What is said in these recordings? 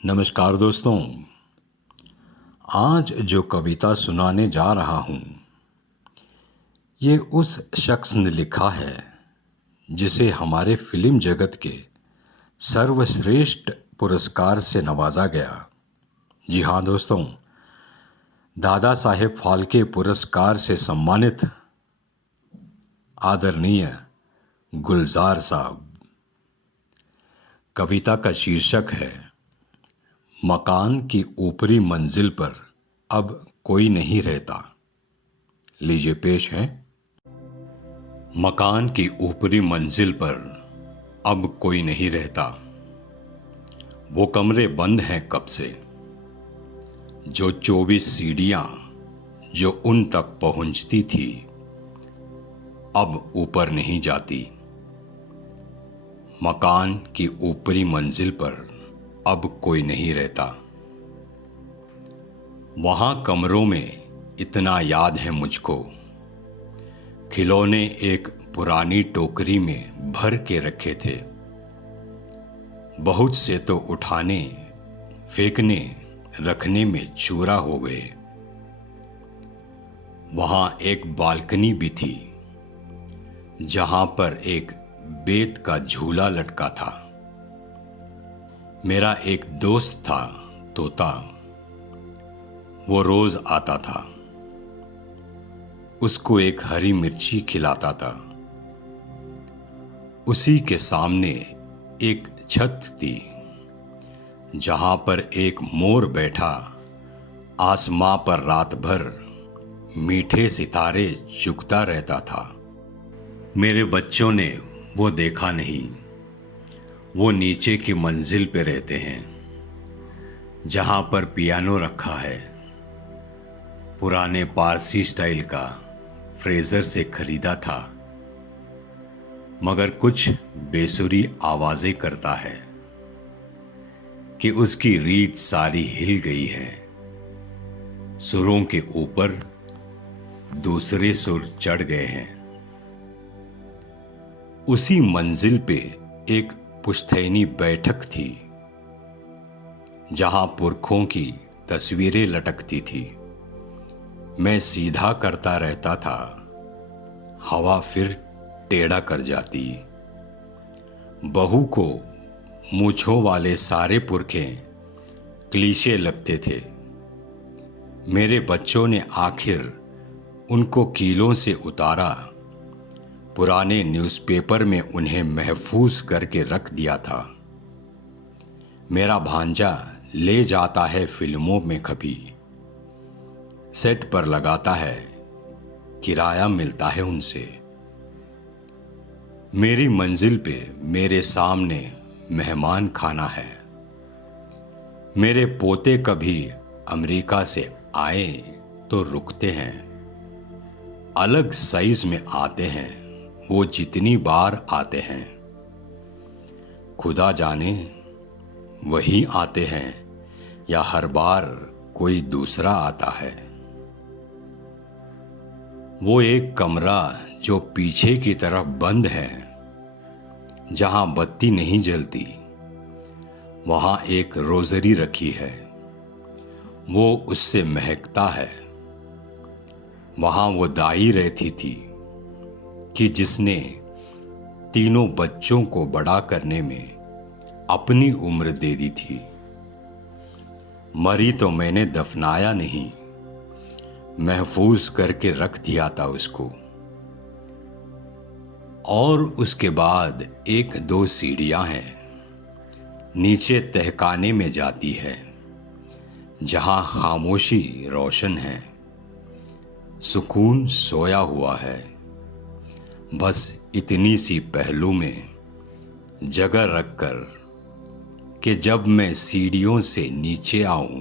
नमस्कार दोस्तों। आज जो कविता सुनाने जा रहा हूँ ये उस शख्स ने लिखा है जिसे हमारे फिल्म जगत के सर्वश्रेष्ठ पुरस्कार से नवाजा गया। जी हाँ दोस्तों, दादा साहेब फाल्के पुरस्कार से सम्मानित आदरणीय गुलजार साहब। कविता का शीर्षक है मकान की ऊपरी मंजिल पर अब कोई नहीं रहता। लीजिए पेश है। मकान की ऊपरी मंजिल पर अब कोई नहीं रहता। वो कमरे बंद हैं कब से। जो 24 सीढ़ियां जो उन तक पहुंचती थी अब ऊपर नहीं जाती। मकान की ऊपरी मंजिल पर अब कोई नहीं रहता। वहां कमरों में इतना याद है मुझको, खिलौने एक पुरानी टोकरी में भर के रखे थे। बहुत से तो उठाने फेंकने रखने में चूरा हो गए। वहां एक बालकनी भी थी जहां पर एक बेत का झूला लटका था। मेरा एक दोस्त था तोता, वो रोज आता था। उसको एक हरी मिर्ची खिलाता था। उसी के सामने एक छत थी जहां पर एक मोर बैठा आसमां पर रात भर मीठे सितारे चुगता रहता था। मेरे बच्चों ने वो देखा नहीं। वो नीचे की मंजिल पे रहते हैं जहां पर पियानो रखा है। पुराने पारसी स्टाइल का फ्रेजर से खरीदा था, मगर कुछ बेसुरी आवाजें करता है कि उसकी रीढ़ सारी हिल गई है। सुरों के ऊपर दूसरे सुर चढ़ गए हैं। उसी मंजिल पे एक पुश्तैनी बैठक थी जहां पुरखों की तस्वीरें लटकती थी। मैं सीधा करता रहता था, हवा फिर टेढ़ा कर जाती। बहू को मूंछों वाले सारे पुरखे क्लीशे लगते थे। मेरे बच्चों ने आखिर उनको कीलों से उतारा। पुराने न्यूज़पेपर में उन्हें महफूज करके रख दिया था। मेरा भांजा ले जाता है फिल्मों में, कभी सेट पर लगाता है, किराया मिलता है उनसे। मेरी मंजिल पे मेरे सामने मेहमान खाना है। मेरे पोते कभी अमेरिका से आए तो रुकते हैं। अलग साइज में आते हैं वो जितनी बार आते हैं। खुदा जाने वही आते हैं या हर बार कोई दूसरा आता है। वो एक कमरा जो पीछे की तरफ बंद है, जहां बत्ती नहीं जलती, वहां एक रोजरी रखी है। वो उससे महकता है। वहां वो दाई रहती थी कि जिसने तीनों बच्चों को बड़ा करने में अपनी उम्र दे दी थी। मरी तो मैंने दफनाया नहीं, महफूज करके रख दिया था उसको। और उसके बाद एक दो सीढ़ियां हैं, नीचे तहखाने में जाती है जहां खामोशी रोशन है। सुकून सोया हुआ है। बस इतनी सी पहलू में जगह रखकर कि जब मैं सीढ़ियों से नीचे आऊं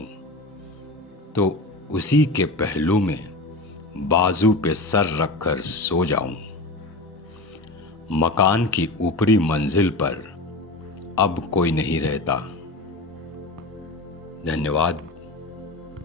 तो उसी के पहलू में बाजू पे सर रखकर सो जाऊं। मकान की ऊपरी मंजिल पर अब कोई नहीं रहता। धन्यवाद।